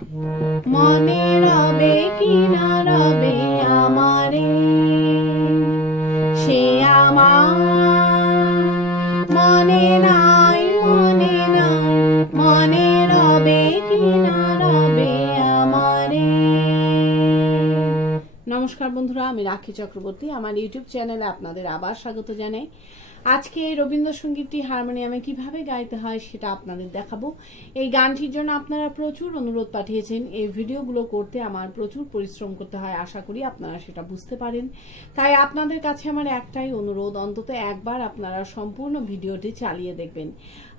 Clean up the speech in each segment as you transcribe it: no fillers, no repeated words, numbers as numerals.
মনে রবে কি না রবে আমারে, সে আমার মনে নাই, মনে নাই, মনে রবে কি না রবে আমারে। নমস্কার বন্ধুরা, আমি রাখি চক্রবর্তী। আমার ইউটিউব চ্যানেলে আপনাদের আবার স্বাগত জানাই। আজকে এই রবীন্দ্রসঙ্গীতটি হারমোনিয়ামে কিভাবে গাইতে হয় সেটা আপনাদের দেখাবো। এই গানটির জন্য আপনারা প্রচুর অনুরোধ পাঠিয়েছেন। এই ভিডিওগুলো করতে আমার প্রচুর পরিশ্রম করতে হয়, আশা করি আপনারা সেটা বুঝতে পারেন। তাই আপনাদের কাছে আমার একটাই অনুরোধ, অন্তত একবার আপনারা সম্পূর্ণ ভিডিওটি চালিয়ে দেখবেন।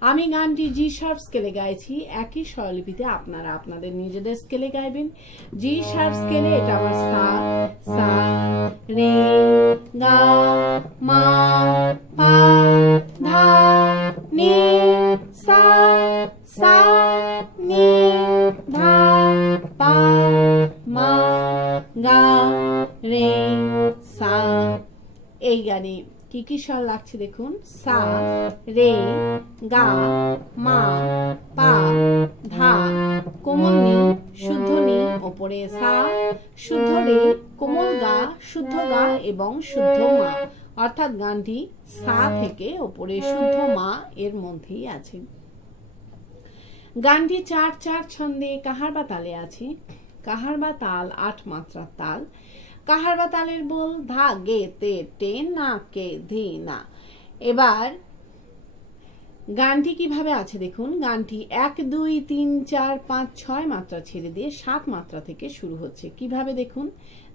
আমি গানটি জি শার্প স্কেলে গাইছি, একই স্বরলিপিতে আপনারা আপনাদের নিজেদের স্কেলে গাইবেন। জি শার্প স্কেলে এটা আমার সা, সা, রে, গা, মা, পা, ধা, নি, সা, সা, নি, ধা, পা, মা, গা, রে, সা। এই গানে কি কি স্বর লাগছে দেখুন। সা, রে, গা, মা, পা, ধা, কোমল নি, শুদ্ধ নি, ওপরে সা, শুদ্ধ রে, কোমল গা, শুদ্ধ গা এবং শুদ্ধ মা। অর্থাৎ গানটি সা থেকে ওপরে শুদ্ধ মা এর মধ্যেই আছে। গানটি 4/4 ছন্দে কাহার বা তালে আছে। কাহার বা তাল 8 মাত্রার তাল। কাহার বা তালের বল ধা, গে, তে, টে, না, কে, ধি, না। এবার গানটি কিভাবে আছে দেখুন। গানটি 1, 2, 3, 4, 5, 6 মাত্রা ছেড়ে দিয়ে 7 মাত্রা থেকে শুরু হচ্ছে। কিভাবে দেখুন।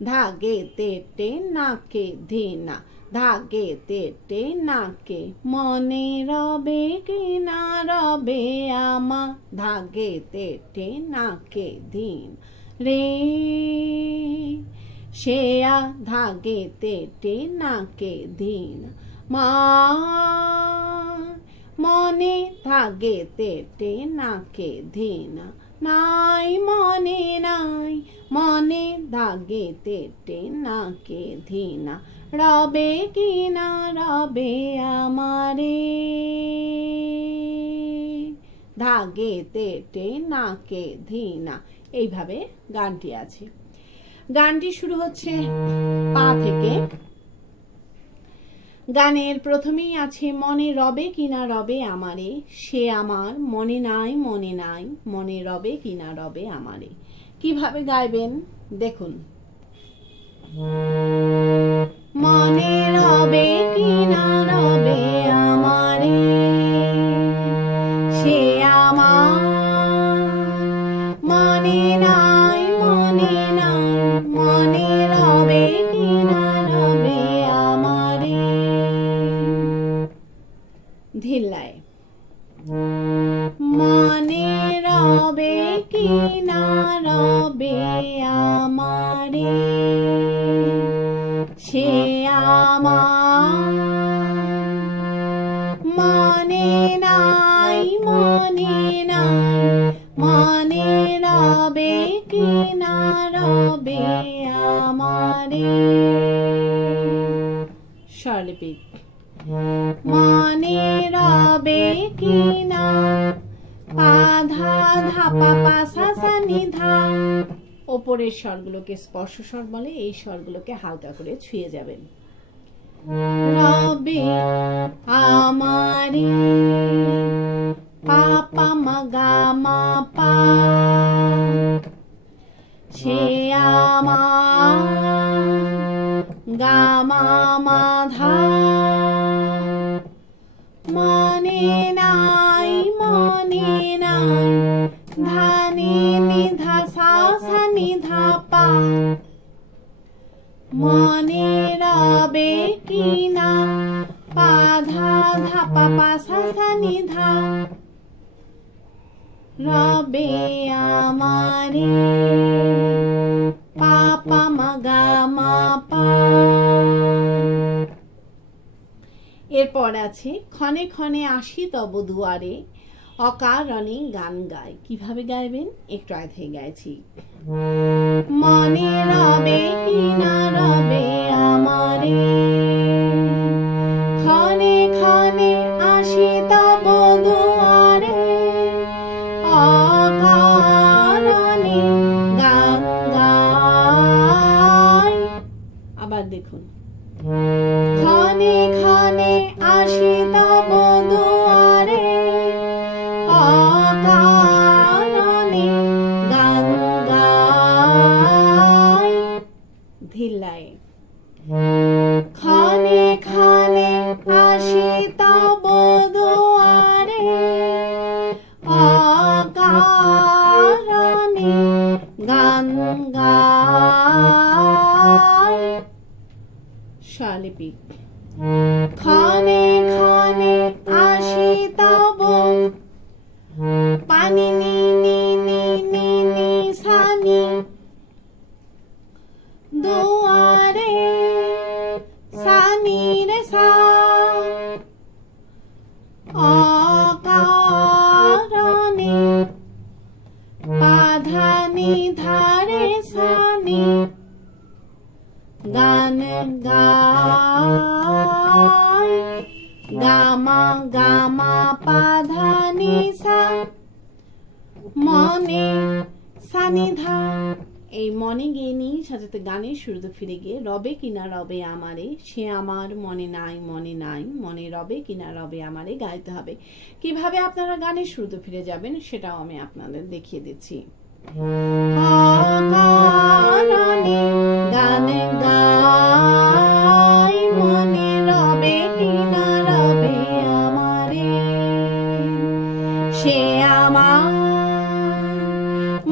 ধা, গে, তে, টে, না, কে, ধি, না। ধা, গে, তে, টে, না, কে, মনে রবে কি না রবে আমা। ধা, গে, তে, টে, না, কে, ধি, রে, সে আ। ধা, গে, তে, টে, না, কে, ধি, মা, মনে। ধা, গে, তে, টে, না, কে, ধি, না, নাই, মনে নাই, মনে। ধা, গে, তে, টে, না, কে, ধি, না, রবে কি না রবে আমারে। ধা, গে, তে, টে, না, কে, ধি, না। এইভাবে গানটি আছে। গানটি শুরু হচ্ছে পা থেকে। গানের প্রথমেই আছে মনে রবে কিনা রবে আমারে, সে আমার মনে নাই, মনে নাই, মনে রবে কিনা রবে আমারে। কিভাবে গাইবেন দেখুন। মনে রবে কিনা রবে আমারে, সে আমার মনে নাই, মনে নাই, মনে রবে কিনা রবে আমারে। ধিল্লায় মনে রবে কিনা রবে আমারে, সে আমার মনে নাই, মনে নাই, মনে রবে কিনা রবে আমারে। স্বরলিপি মনে রবে কিনা, পা, ধা, ধা, পা, পা, সা, সা, নি, ধা। ওপরের স্বরগুলোকে স্পর্শ স্বর বলে, এই স্বরগুলোকে হালকা করে ছুঁয়ে যাবেন। রবে আমারে, পা, পা, মা, গা, মা, পা, সে আমার গা, মা, মা, ধা, মনে নাই, মনে নাই, ধা, নি, নি, ধা, সা, সা, নি, ধা, পা, মনে রবে কিনা, পা, ধা, ধা, পা, পা, সা, সা, নি, ধা, রবে আমারে, পা, পা, মা, গা, মা, পা। এরপর আছে ক্ষণে ক্ষণে আসি তব দুয়ারে, অকারণে গান গায়। কিভাবে গাইবেন একটু আগে গাইছি। মনে রবে কিনা রবে আমারে, ক্ষণে ক্ষণে আসি তব দুয়ারে, অকারণে গান গাই স্বরলিপি ক্ষণে ক্ষণে আসি তব পানি নি নি নি নি নি সানি দুয়ারে সানি রে সা অকারণে পাধানি ধারে সানি গান গাই গামা গামা পাধানি সা মনে সানি ধা। এই মনে গিয়ে নিয়ে সাজাতে গানের শুরুতে ফিরে গিয়ে রবে কিনা রবে আমারে সে আমার মনে নাই মনে নাই মনে রবে কিনা রবে আমারে গাইতে হবে। কিভাবে আপনারা গানের শুরুতে ফিরে যাবেন সেটাও আমি আপনাদের দেখিয়ে দিচ্ছি। গান গাই মনে রবে কিনা রবে আমারে সে আমার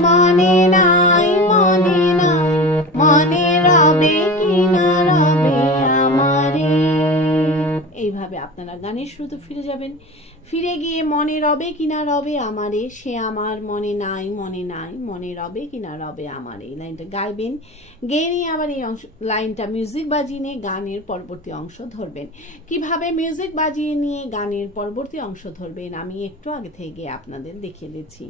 মনে নাই মনে নাই মনে রবে কিনা রবে আমারে। এইভাবে আপনারা গানের শুরুতে ফিরে যাবেন। ফিরে গিয়ে মনে রবে কিনা রবে আমারে সে আমার মনে নাই মনে নাই মনে রবে কিনা রবে আমারে এই লাইনটা গাইবেন। গেয়ে নিয়ে আবার এই লাইনটা মিউজিক বাজিয়ে নিয়ে গানের পরবর্তী অংশ ধরবেন। কিভাবে মিউজিক বাজিয়ে নিয়ে গানের পরবর্তী অংশ ধরবেন আমি একটু আগে থেকে আপনাদের দেখিয়ে দিচ্ছি।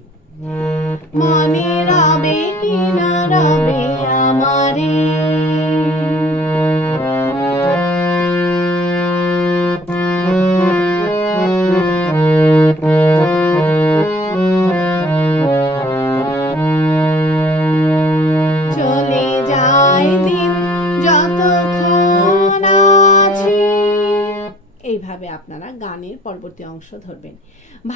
মনে রবে কিনা রবে আমারে চলে যায় দিন যতক্ষণ আছি। এইভাবে আপনারা গানের পরবর্তী অংশ ধরবেন।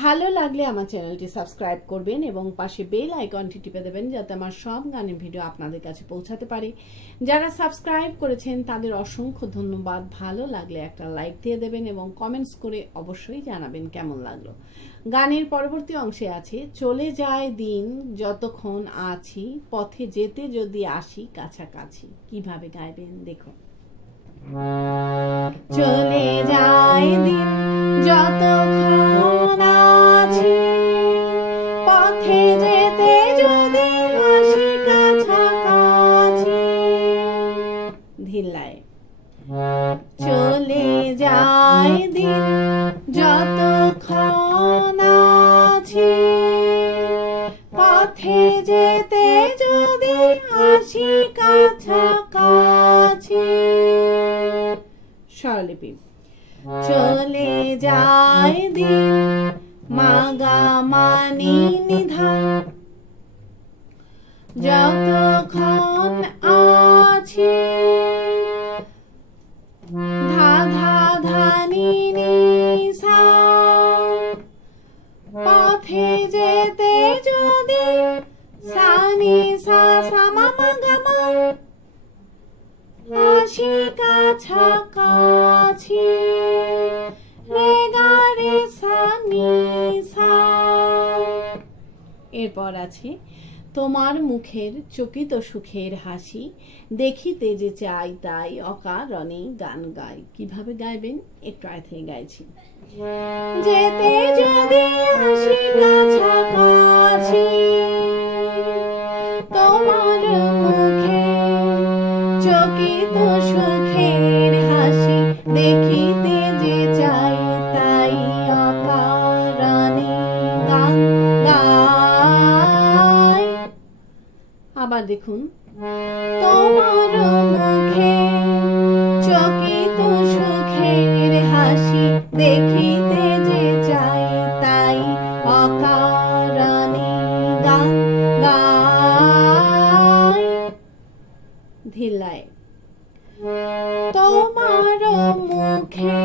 ভালো লাগলে আমার চ্যানেলটি সাবস্ক্রাইব করবেন এবং পাশে বেল আইকনটি টিপে দেবেন যাতে আমার সব গানের ভিডিও আপনাদের কাছে পৌঁছাতে পারে। যারা সাবস্ক্রাইব করেছেন তাদের অসংখ্য ধন্যবাদ। ভালো লাগলে একটা লাইক দিয়ে দেবেন এবং কমেন্টস করে অবশ্যই জানাবেন কেমন লাগলো। গানের পরবর্তী অংশে আছে চলে যায় দিন যতক্ষণ আছি পথে যেতে যদি আসি কাছাকাছি। কিভাবে গাইবেন দেখুন। চলে যায় দিন যতক্ষণ আছি পথে যেতে যদি আসি কাছাকাছি। ধিল্লায় চলে যায় দিন যতক্ষণ আছি পথে যেতে যদি আসি কাছাকাছি। স্বরলিপি চলে যায় দিন মাগা মানি নিধা যতক্ষণ আছি ধা ধা ধানি নিসা পথে যেতে যদি সানি সা সামা মাগা আসি কাছাকাছি রে গা রে সানি সা। এরপর আছে তোমার মুখের চকিত সুখের হাসি দেখিতে যে চাই তাই অকারণে গান গাই। কিভাবে গাইবেন একটু আগে থেকে গাইছি। যেতে যদি আসি কাছাকাছি তোমার মুখে চকিত সুখের হাসি দেখিতে যে চাই তাই অকারণে গান গাই। আবার দেখুন তোমার মুখে চকিত সুখের হাসি দেখিতে যে চাই তাই অকারণে গান গাই। ধিল্লায় তোমার মুখে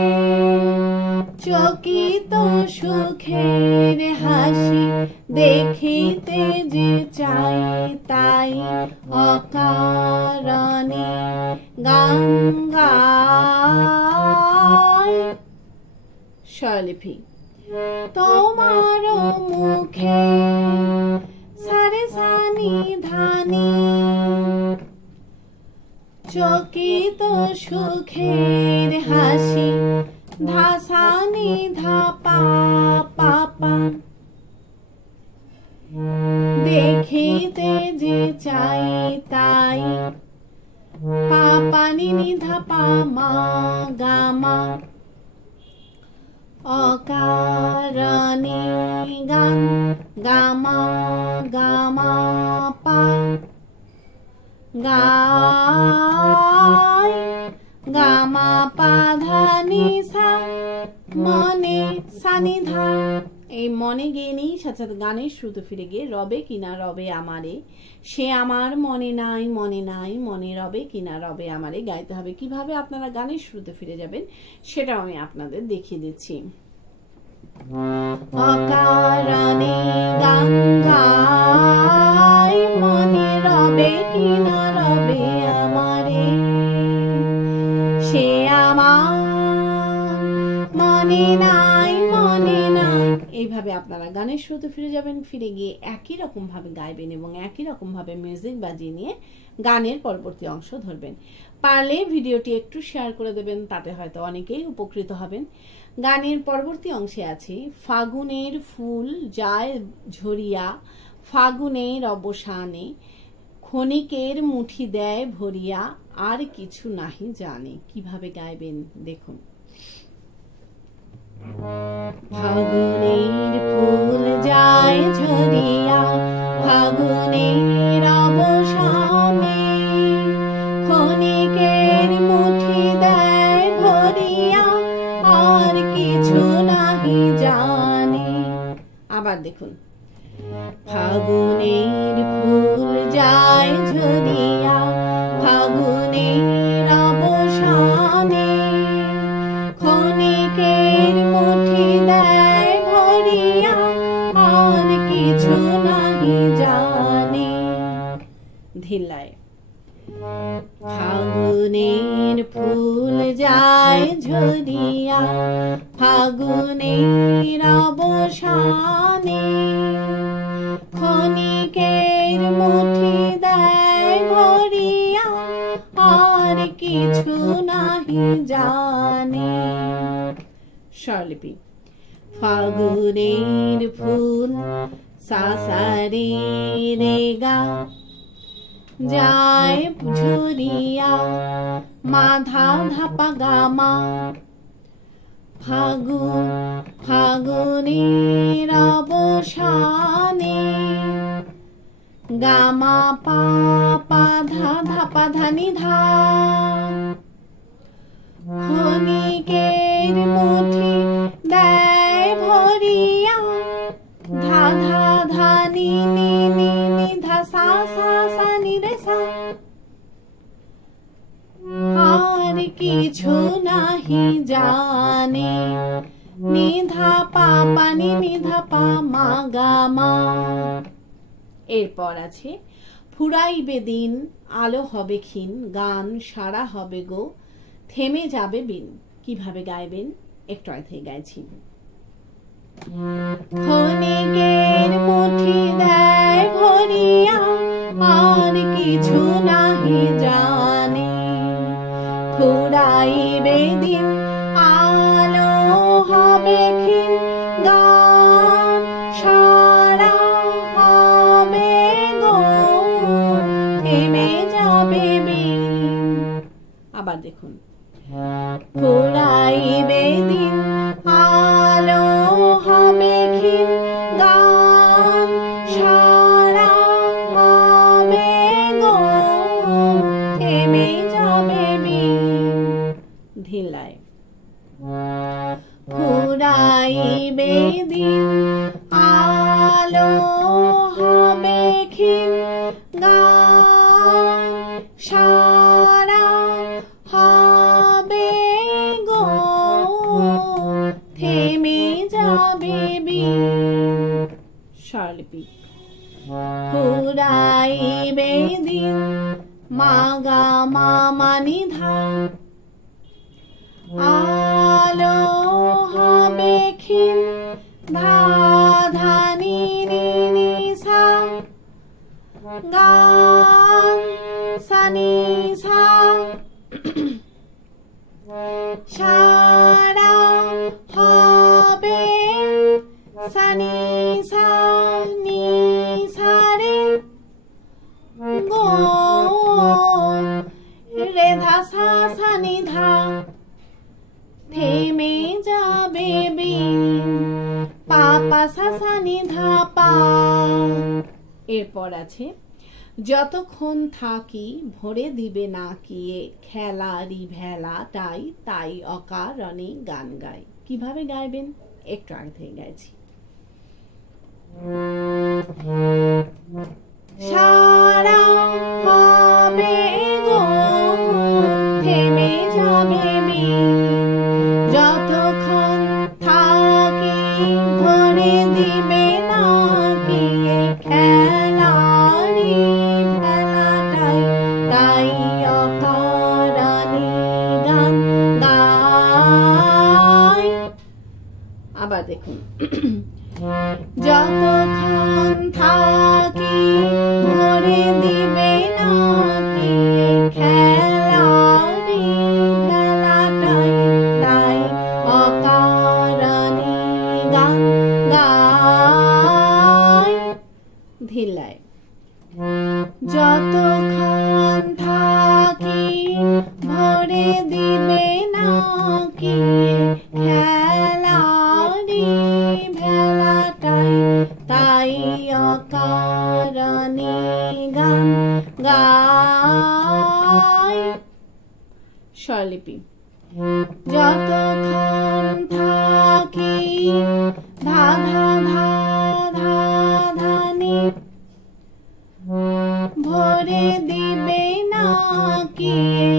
চকিত সুখের হাসি দেখিতে যে চাই তাই অকারণে গান গাই। স্বরলিপি তোমার মুখে সারে সানি ধানি চকিত সুখের হাসি ধাসানি ধাপা পাপা দেখিতে যে চাই তাই পাপানি ধাপা মা গামা অকারণে গান গামা গামা পা গায় গামা পা ধা নি সা মনে সানি ধা। এই মনে গিয়ে নেই সাথে সাথে গানের শুরুতে ফিরে গিয়ে রবে কিনা রবে আমারে, সে আমার মনে নাই মনে নাই মনে রবে কিনা রবে আমারে গাইতে হবে। কিভাবে আপনারা গানের শুরুতে ফিরে যাবেন সেটাও আমি আপনাদের দেখিয়ে দিচ্ছি। অকারণে গান গাই মনে রবে কিনা রবে আমারে, সে আমার মনে নাই মনে নাই। এইভাবে আপনারা গানের শুরুতে ফিরে যাবেন, ফিরে গিয়ে একই রকম ভাবে গাইবেন এবং একই রকম ভাবে মিউজিক বাজিয়ে নিয়ে গানের পরবর্তী অংশ ধরবেন। পারলে ভিডিওটি একটু শেয়ার করে দেবেন, তাতে হয়তো অনেকেই উপকৃত হবেন। গানের পরবর্তী অংশে আছে ফাগুনের ফুল যায় ঝরিয়া ফাগুনের অবসানে, ক্ষণিকের মুঠি দেয় ভরিয়া আর কিছু নাহি জানে। কিভাবে গাইবেন দেখুন। ফাগুনের ফুল যায় ঝরিয়া ফাগুনের অবসানে, ক্ষণিকের মুঠি দেয় ভরিয়া আর কিছু নাহি জানে। আবার দেখুন। ফাগুনের ফুল যায় ঝরিয়া ফাগুনের অবসানে, ক্ষণিকের মুঠি দেয় ভরিয়া আর কিছু নাহি জানে। ধিল্লায়। ফাগুনের ফুল যায় ঝরিয়া ফাগুনের অবসানে, ক্ষণিকের মুঠি দেয় ভরিয়া আর কিছু নাহি জানে। স্বরলিপি। ফাগুনের ফুল সা সা রে রে গা যায় ঝরিয়া মা ধা ধাপা গামা, ফাগুনের অবসানে গামা পা পা ধা ধাপা ধানি ধা, ক্ষণিকের মুঠি দেয় ভরিয়া ধা ধা ধা নি নি নি নি ধা সা সা সা নি রে সা, আর কিছু নাহি জানে। নিধা পা পা নি নিধা পা মা গা মা। এরপর আছে ফুরাইবে দিন আলো হবে ক্ষীণ, গান সারা হবে গো থেমে যাবে বিন। কিভাবে গাইবেন একটু আগে গাইছি। ক্ষণিকের মুঠি দেয় ভরিয়া আর কিছু নাহি জানে, ফুরাইবে দিন আলো হবে ক্ষীণ, গান সারা হবে গো থেমে যাবে বিন। আবার দেখুন। ফুরাইবে দিন আলো হবে ক্ষীণ, গান সারা হবে গো থেমে যাবে বিন। ধিল্লায়। ফুরাইবে দিন আলো হবে ক্ষীণ, গান সারা হবে গো থেমে যাবে বিন। স্বরলিপি। ফুরাইবে দিন মা গা মা মা নি ধা, আলো হবে ক্ষীণ ধা ধা নি নি নি সা, গান সানি সা সারা হবে সানি সা নি সা রে গো রে ধা সা সা নি ধা থেমে যাবে বিন পা পা সা সা নি ধা পা। এরপর আছে যতক্ষণ থাকি ভরে দিবে না কিয়ে খেলারি ভেলা তাই তাই অকারণে গান গায়। কিভাবে গাইবেন একটু আগে থেকে গাইছি। সারা হবে গো থেমে যাবে যতক্ষণ থাকি ভরে দিবে না কিয়ে খেলারি ভেলাটাই তাই অকারণে গান গায়। আবার দেখুন যতক্ষণ থাকি ভরে দিবে না কিয়ে খেলারি ভেলাটাই তাই অকারণে গান গায়। ধিল্লায় যতক্ষণ থাকি ভরে দিবে না কিয়ে খেলারি ভেলাটাই তাই অকারণে গান গায়। স্বরলিপি যতক্ষণ থাকি ধা ধা ধা ধা ধা নি ভরে দিবে না কিয়ে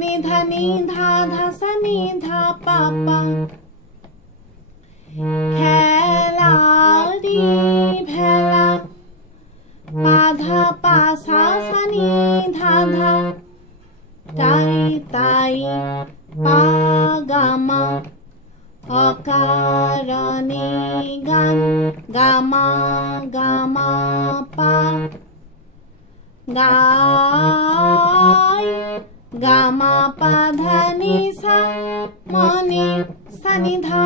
নিধা নি ধা ধা সা নি ধা পা পা খেলারি ভেলা পা ধা পা সা সা নি ধা ধা তাই তাই পা গা মা অকারণে গান গামা গামা পা গায় গামা পা ধা নি সা মনে সানি ধা।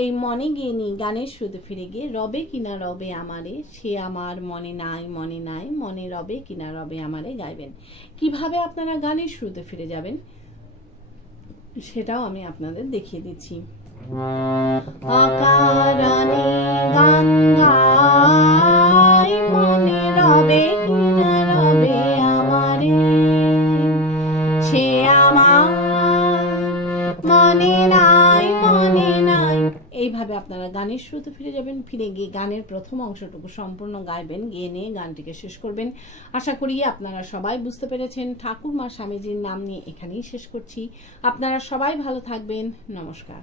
এই মনে গিয়ে নি গানের শুরুতে ফিরে গিয়ে রবে কিনা রবে আমারে সে আমার মনে নাই মনে নাই মনে রবে কিনা রবে আমারে গাইবেন। কিভাবে আপনারা গানের শুরুতে ফিরে যাবেন সেটাও আমি আপনাদের দেখিয়ে দিচ্ছি। অকারণে গান গাই মনে রবে কিনা রবে আমারে সে আমার মনে নাই মনে নাই। এইভাবে আপনারা গানের শুরুতে ফিরে যাবেন, ফিরে গিয়ে গানের প্রথম অংশটুকু সম্পূর্ণ গাইবেন, গিয়ে নিয়ে গানটিকে শেষ করবেন। আশা করি আপনারা সবাই বুঝতে পেরেছেন। ঠাকুর মা স্বামীজির নাম নিয়ে এখানেই শেষ করছি। আপনারা সবাই ভালো থাকবেন। নমস্কার।